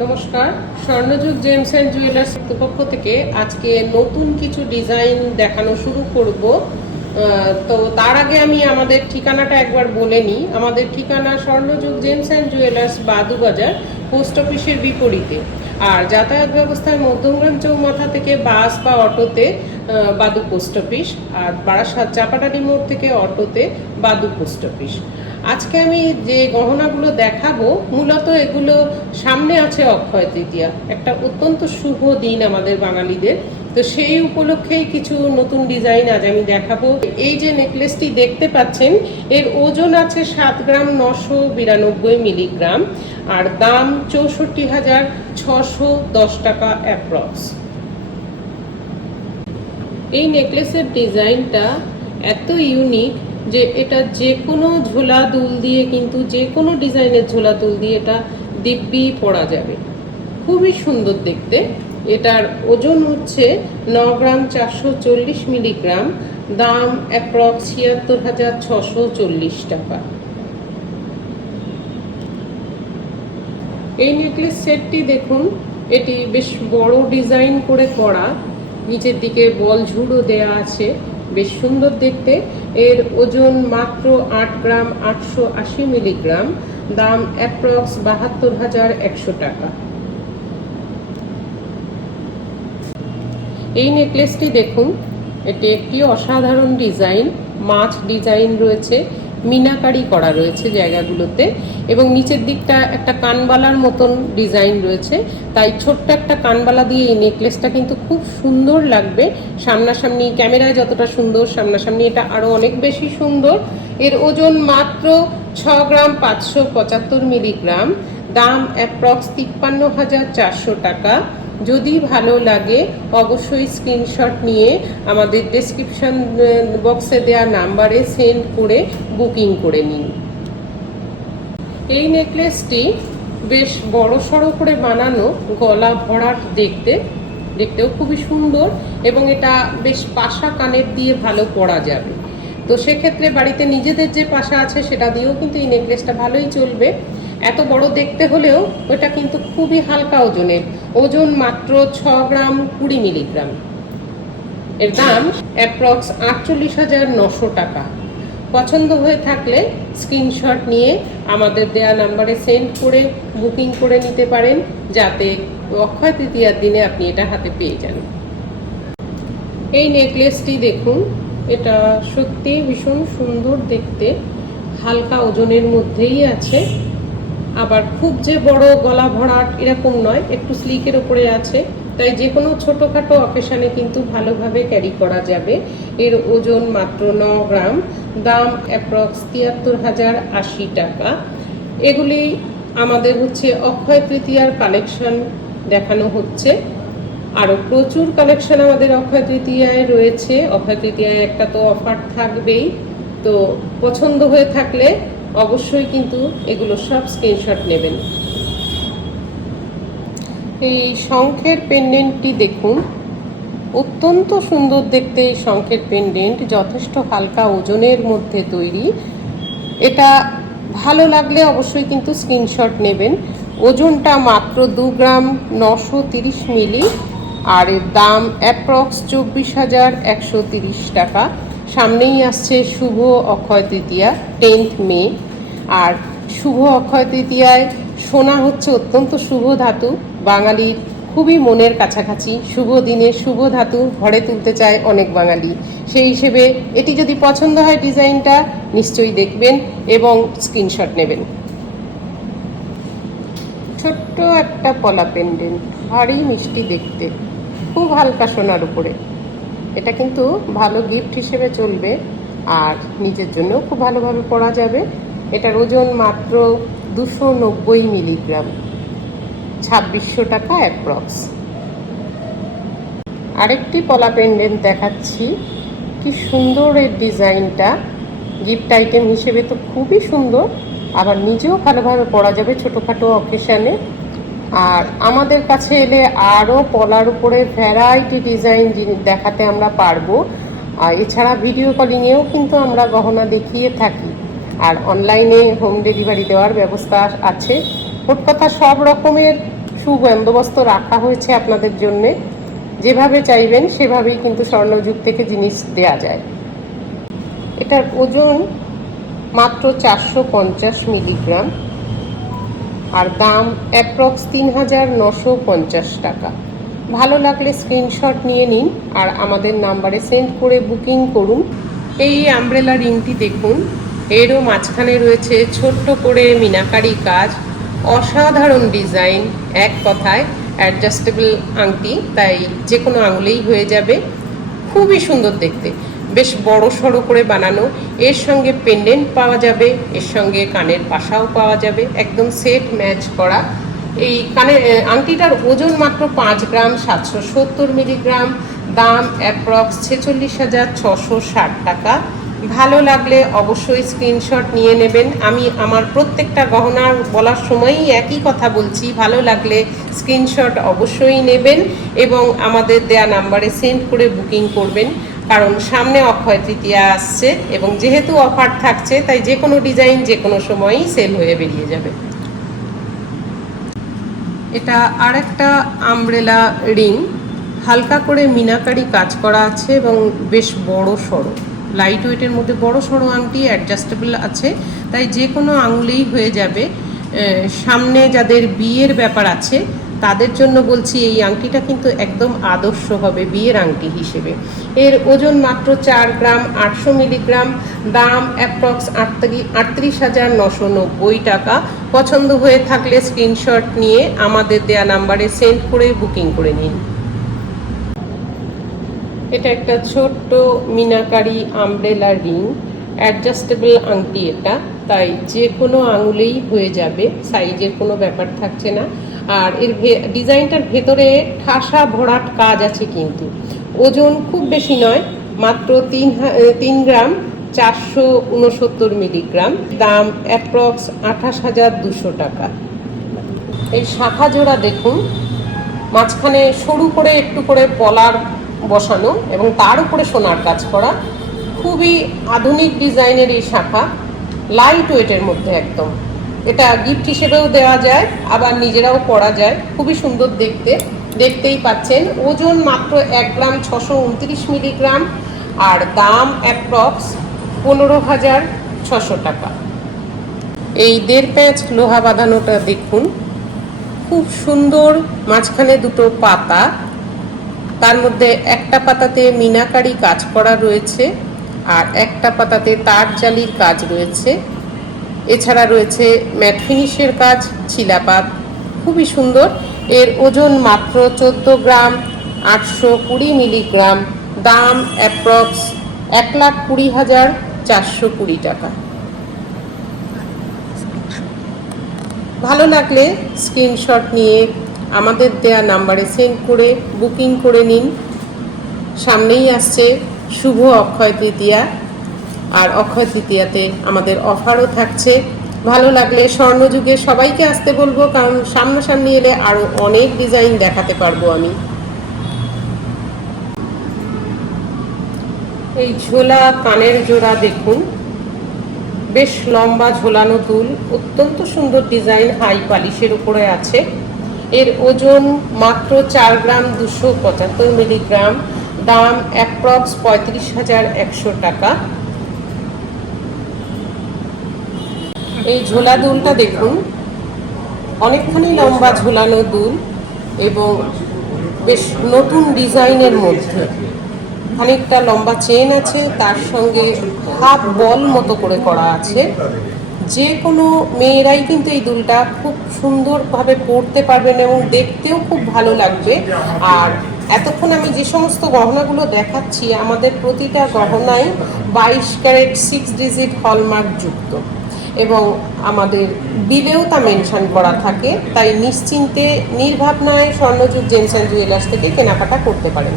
নমস্কার। স্বর্ণযুগ gems and jewellers পক্ষ থেকে আজকে নতুন কিছু ডিজাইন দেখানো শুরু করব। তো তার আগে আমি আমাদের ঠিকানাটা একবার বলে নিই। আমাদের ঠিকানা Swarnayug gems and jewellers Badubazar, post অফিসের বিপরীতে। আর যাতায়াত ব্যবস্থায় মধ্যমগ্রাম চৌমাথা থেকে বাস বা অটোতে বাদু পোস্ট অফিস। আর বারাসাত চাপাটালি মোড় থেকে অটোতে বাদু পোস্ট অফিস। আজকে আমি যে গহনাগুলো দেখাবো, মূলত এগুলো সামনে আছে অক্ষয় তৃতীয়া। একটা অত্যন্ত শুভ দিন আমাদের বাঙালিদের। তো সেই উপলক্ষেই কিছু নতুন ডিজাইন আজ আমি দেখাবো। এই যে নেকলেসটি দেখতে পাচ্ছেন, এর ওজন আছে সাত গ্রাম নশো বিরানব্বই মিলিগ্রাম, আর দাম চৌষট্টি হাজার ছশো দশ টাকা অ্যাপ্রক্স। এই নেকলেসের ডিজাইনটা এত ইউনিক যে এটা যে কোনো ঝোলা দুল দিয়ে কিন্তু যে কোনো ডিজাইনের ঝোলা দুল দিয়ে এটা দিব্যি পরা যাবে। খুবই সুন্দর দেখতে। এটার ওজন হচ্ছে ন গ্রাম চারশো চল্লিশ মিলিগ্রাম, দাম অ্যাপ্রক্স ছিয়াত্তর হাজার ছশো চল্লিশ টাকা। এই নেকলেস সেটটি দেখুন, এটি বেশ বড় ডিজাইন করে করা। নিচের দিকে বল ঝুড়ো দেয়া আছে। বেশ সুন্দর দেখতে। এর ওজন মাত্র আট গ্রাম আটশো আশি মিলিগ্রাম, দাম অ্যাপ্রক্স বাহাত্তর হাজার একশো টাকা। এই নেকলেসটি দেখুন, এটি একটি অসাধারণ ডিজাইন, মাছ ডিজাইন রয়েছে। মিনাকারি করা রয়েছে জায়গাগুলোতে এবং নিচের দিকটা একটা কানবালার মতন ডিজাইন রয়েছে। তাই ছোট্ট একটা কানবালা দিয়ে এই নেকলেসটা কিন্তু খুব সুন্দর লাগবে। সামনাসামনি ক্যামেরায় যতটা সুন্দর, সামনাসামনি এটা আরও অনেক বেশি সুন্দর। এর ওজন মাত্র ছ গ্রাম পাঁচশো পঁচাত্তর মিলিগ্রাম। দাম অ্যাপ্রক্স তিপ্পান্ন হাজার চারশো টাকা। যদি ভালো লাগে, অবশ্যই স্ক্রিনশট নিয়ে আমাদের ডেসক্রিপশন বক্সে দেওয়া নাম্বারে সেন্ড করে বুকিং করে নিন। এই নেকলেসটি বেশ বড় সড়ো করে বানানো, গলা ভরাট দেখতে, দেখতেও খুবই সুন্দর এবং এটা বেশ পাশা কানের দিয়ে ভালো পরা যাবে। তো সেক্ষেত্রে বাড়িতে নিজেদের যে পাশা আছে সেটা দিয়েও কিন্তু এই নেকলেসটা ভালোই চলবে। এত বড় দেখতে হলেও ওটা কিন্তু খুবই হালকা ওজনের। ওজন মাত্র ছ গ্রাম কুড়ি মিলিগ্রাম। এর দাম অ্যাপ্রক্স আটচল্লিশ হাজার নশো টাকা। পছন্দ হয়ে থাকলে স্ক্রিনশট নিয়ে আমাদের দেয়া নাম্বারে সেন্ড করে বুকিং করে নিতে পারেন, যাতে অক্ষয় তৃতীয়ার দিনে আপনি এটা হাতে পেয়ে যান। এই নেকলেসটি দেখুন, এটা সত্যি ভীষণ সুন্দর দেখতে। হালকা ওজনের মধ্যেই আছে। আবার খুব যে বড় গলা ভরাট এরকম নয়, একটু স্লিকের ওপরে আছে। তাই যে কোনো ছোটোখাটো অকেশানে কিন্তু ভালোভাবে ক্যারি করা যাবে। এর ওজন মাত্র ন গ্রাম, দাম অ্যাপ্রক্স তিয়াত্তর হাজার আশি টাকা। এগুলি আমাদের হচ্ছে অক্ষয় তৃতীয়ার কালেকশন দেখানো হচ্ছে। আরও প্রচুর কালেকশন আমাদের অক্ষয় তৃতীয়ায় রয়েছে। অক্ষয় তৃতীয়ায় একটা তো অফার থাকবেই। তো পছন্দ হয়ে থাকলে অবশ্যই কিন্তু এগুলো সব স্ক্রিনশট নেবেন। এই শঙ্খের পেন্ডেন্টটি দেখুন। অত্যন্ত সুন্দর দেখতে এই শঙ্খের পেন্ডেন্ট যথেষ্ট হালকা ওজনের মধ্যে তৈরি। এটা ভালো লাগলে অবশ্যই কিন্তু স্ক্রিনশট নেবেন। ওজনটা মাত্র দু গ্রাম নশো তিরিশ মিলি, আর এর দাম অ্যাপ্রক্স চব্বিশ হাজার একশো তিরিশ টাকা। সামনেই আসছে শুভ অক্ষয় তৃতীয়া টেন্থ মে আর শুভ অক্ষয় তৃতীয়ায় সোনা হচ্ছে অত্যন্ত শুভ ধাতু। বাঙালির খুবই মনের কাছাকাছি। শুভ দিনে শুভ ধাতু ঘরে তুলতে চায় অনেক বাঙালি। সেই হিসেবে এটি যদি পছন্দ হয় ডিজাইনটা, নিশ্চয়ই দেখবেন এবং স্ক্রিনশট নেবেন। ছোট্ট একটা পলা পেন্ডেন্ট ভারী মিষ্টি দেখতে। খুব হালকা সোনার উপরে। এটা কিন্তু ভালো গিফট হিসেবে চলবে আর নিজের জন্যও খুব ভালোভাবে পরা যাবে। এটার ওজন মাত্র দুশো নব্বই মিলিগ্রাম, ছাব্বিশশো টাকা অ্যাপ্রক্স আরেকটি পলা পেন্ডেন্ট দেখাচ্ছি। কি সুন্দর এর ডিজাইনটা। গিফট আইটেম হিসেবে তো খুবই সুন্দর, আবার নিজেও ভালোভাবে পরা যাবে ছোটোখাটো অকেশানে আর আমাদের কাছে এলে আরও পলার উপরে ভ্যারাইটি ডিজাইন দেখাতে আমরা পারব। আর এছাড়া ভিডিও কলিংয়েও কিন্তু আমরা গহনা দেখিয়ে থাকি। আর অনলাইনে হোম ডেলিভারি দেওয়ার ব্যবস্থা আছে। মোট কথা সব রকমের সুবন্দোবস্ত রাখা হয়েছে আপনাদের জন্যে। যেভাবে চাইবেন সেভাবেই কিন্তু স্বর্ণযুগ থেকে জিনিস দেয়া যায়। এটার ওজন মাত্র চারশো পঞ্চাশ মিলিগ্রাম। আর দাম অ্যাপ্রক্স তিন হাজার নশো পঞ্চাশ টাকা। ভালো লাগলে স্ক্রিনশট নিয়ে নিন আর আমাদের নাম্বারে সেন্ড করে বুকিং করুন। এই আমব্রেলা রিংটি দেখুন। এরও মাঝখানে রয়েছে ছোট্ট করে মিনাকারি কাজ। অসাধারণ ডিজাইন এক কথায় অ্যাডজাস্টেবল আংটি, তাই যে কোনো আঙুলেই হয়ে যাবে। খুবই সুন্দর দেখতে। বেশ বড় সড়ো করে বানানো। এর সঙ্গে পেন্ডেন্ট পাওয়া যাবে, এর সঙ্গে কানের পাশাও পাওয়া যাবে। একদম সেট ম্যাচ করা। এই কানের আংটিটার ওজন মাত্র পাঁচ গ্রাম, সাতশো সত্তর মিলিগ্রাম। দাম অ্যাপ্রক্স ছেচল্লিশ হাজার ছশো ষাট টাকা। ভালো লাগলে অবশ্যই স্ক্রিনশট নিয়ে নেবেন। আমি আমার প্রত্যেকটা গহনার বলার সময়ই একই কথা বলছি। ভালো লাগলে স্ক্রিনশট অবশ্যই নেবেন এবং আমাদের দেয়া নাম্বারে সেন্ড করে বুকিং করবেন। কারণ সামনে অক্ষয় তৃতীয়া আসছে এবং যেহেতু অফার থাকছে, তাই যে কোনো ডিজাইন যে কোনো সময়ই সেল হয়ে বেরিয়ে যাবে। এটা আর একটা আমব্রেলা রিং। হালকা করে মিনাকারি কাজ করা আছে এবং বেশ বড় সড়ো। লাইট ওয়েটের মধ্যে বড় সড়ো আংটি অ্যাডজাস্টেবল আছে, তাই যে কোনো আঙুলেই হয়ে যাবে। সামনে যাদের বিয়ের ব্যাপার আছে তাদের জন্য বলছি, এই আংটিটা কিন্তু একদম আদর্শ হবে বিয়ের আংটি হিসেবে। এর ওজন মাত্র চার গ্রাম, আটশো মিলিগ্রাম, দাম অ্যাপ্রক্স আটত্রিশ হাজার নশো নব্বই টাকা। পছন্দ হয়ে থাকলে স্ক্রিনশট নিয়ে আমাদের দেয়া নাম্বারে সেন্ড করে বুকিং করে নিন। এটা একটা ছোট্ট মিনাকারি আমব্রেলা রিং অ্যাডজাস্টেবল আংটি এটা। তাই যে কোনো আঙুলেই হয়ে যাবে সাইজের কোনো ব্যাপার থাকছে না। আর এর ডিজাইনটার ভেতরে ঠাসা ভরাট কাজ আছে কিন্তু। ওজন খুব বেশি নয়, মাত্র তিন তিন গ্রাম চারশো উনসত্তর মিলিগ্রাম। দাম অ্যাপ্রক্স আঠাশ হাজার দুশো টাকা। এই শাখা জোড়া দেখুন, মাঝখানে সরু করে একটু করে পলার বসানো এবং তার উপরে সোনার কাজ করা। খুবই আধুনিক ডিজাইনের এই শাখা লাইট ওয়েটের মধ্যে একদম। এটা গিফট হিসেবেও দেওয়া যায়, আবার নিজেরাও পরা যায়। খুবই সুন্দর দেখতে। দেখতেই পাচ্ছেন, ওজন মাত্র এক গ্রাম ছশো উনত্রিশ মিলিগ্রাম, আর দাম অ্যাপ্রক্স পনেরো হাজার ছশো টাকা। এই দেড় প্যাঁচ লোহা বাঁধানোটা দেখুন। খুব সুন্দর, মাঝখানে দুটো পাতা। তার মধ্যে একটা পাতাতে মিনাকারি কাজ করা রয়েছে, আর একটা পাতাতে তার জালির কাজ রয়েছে। এছাড়া রয়েছে ম্যাট ফিনিশের কাজ চিলাপাত খুবই সুন্দর। এর ওজন মাত্র চোদ্দ গ্রাম, আটশো কুড়ি মিলিগ্রাম, দাম অ্যাপ্রক্স এক লাখ কুড়ি হাজার চারশো কুড়ি টাকা। ভালো লাগলে স্ক্রিনশট নিয়ে আমাদের দেয়া নাম্বারে সেন্ড করে, বুকিং করে নিন। সামনেই আসছে শুভ অক্ষয় তৃতীয়া। আর অক্ষয় তৃতীয়াতে আমাদের অফারও থাকছে। ভালো লাগলে স্বর্ণযুগে সবাইকে আসতে বলব, কারণ সামনাসামনি এলে আরও অনেক ডিজাইন দেখাতে পারব আমি। এই ঝোলা কানের জোড়া দেখুন। বেশ লম্বা ঝোলানো দুল, অত্যন্ত সুন্দর ডিজাইন, হাই পালিশের উপরে আছে। এর ওজন মাত্র চার গ্রাম দুশো পঁচাত্তর মিলিগ্রাম, দাম অ্যাপ্রক্স পঁয়ত্রিশ হাজার একশো টাকা। এই ঝোলা দুলটা দেখুন। অনেকখানি লম্বা ঝোলানো দুল এবং বেশ নতুন ডিজাইনের মধ্যে। খানিকটা লম্বা চেন আছে, তার সঙ্গে হাফ বল মতো করে করা আছে। যে কোনো মেয়েরাই কিন্তু এই দুলটা খুব সুন্দরভাবে পরতে পারবেন এবং দেখতেও খুব ভালো লাগবে। আর এতক্ষণ আমি যে সমস্ত গহনাগুলো দেখাচ্ছি, আমাদের প্রতিটা গহনাই বাইশ ক্যারেট সিক্স ডিজিট হলমার্ক যুক্ত। এবং আমাদের বিলেও তা মেনশন করা থাকে, তাই নিশ্চিন্তে নির্ভাবনায় স্বর্ণযুগ জেমস অ্যান্ড জুয়েলার্স থেকে কেনাকাটা করতে পারেন।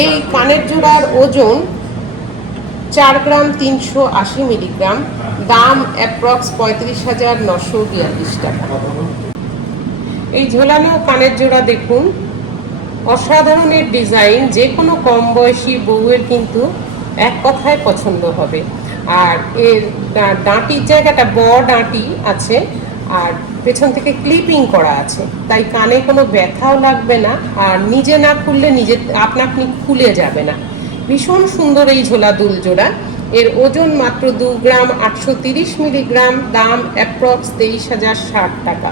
এই কানের জোড়ার ওজন চার গ্রাম তিনশো আশি মিলিগ্রাম, দাম অ্যাপ্রক্স পঁয়ত্রিশ হাজার নশো বিয়াল্লিশ টাকা। এই ঝোলানো কানের জোড়া দেখুন, অসাধারণের ডিজাইন যে কোনো কম বয়সী বউয়ের কিন্তু এক কথায় পছন্দ হবে। আর এর ডাঁটির জায়গাটা ব ডাঁটি আছে, আর পেছন থেকে ক্লিপিং করা আছে। তাই কানে কোনো ব্যথাও লাগবে না, আর নিজে না খুললে নিজে, আপনা আপনি খুলে যাবে না। ভীষণ সুন্দর এই ঝোলা দুল জোড়া এর ওজন মাত্র দু গ্রাম আটশো তিরিশ মিলিগ্রাম, দাম অ্যাপ্রক্স তেইশ হাজার ষাট টাকা।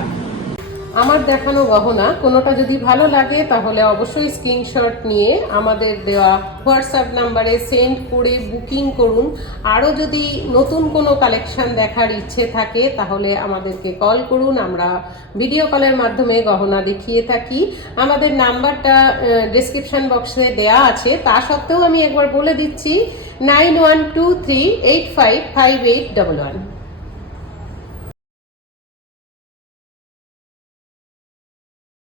আমার দেখানো গহনা, কোনোটা যদি ভালো লাগে, তাহলে অবশ্যই স্ক্রিনশট নিয়ে আমাদের দেওয়া হোয়াটসঅ্যাপ নাম্বারে সেন্ড করে বুকিং করুন। আরও যদি নতুন কোনো কালেকশন দেখার ইচ্ছে থাকে, তাহলে আমাদেরকে কল করুন। আমরা ভিডিও কলের মাধ্যমে গহনা দেখিয়ে থাকি। আমাদের নাম্বারটা ডিসক্রিপশন বক্সে দেয়া আছে। তা সত্ত্বেও আমি একবার বলে দিচ্ছি nine one two three eight five five eight double one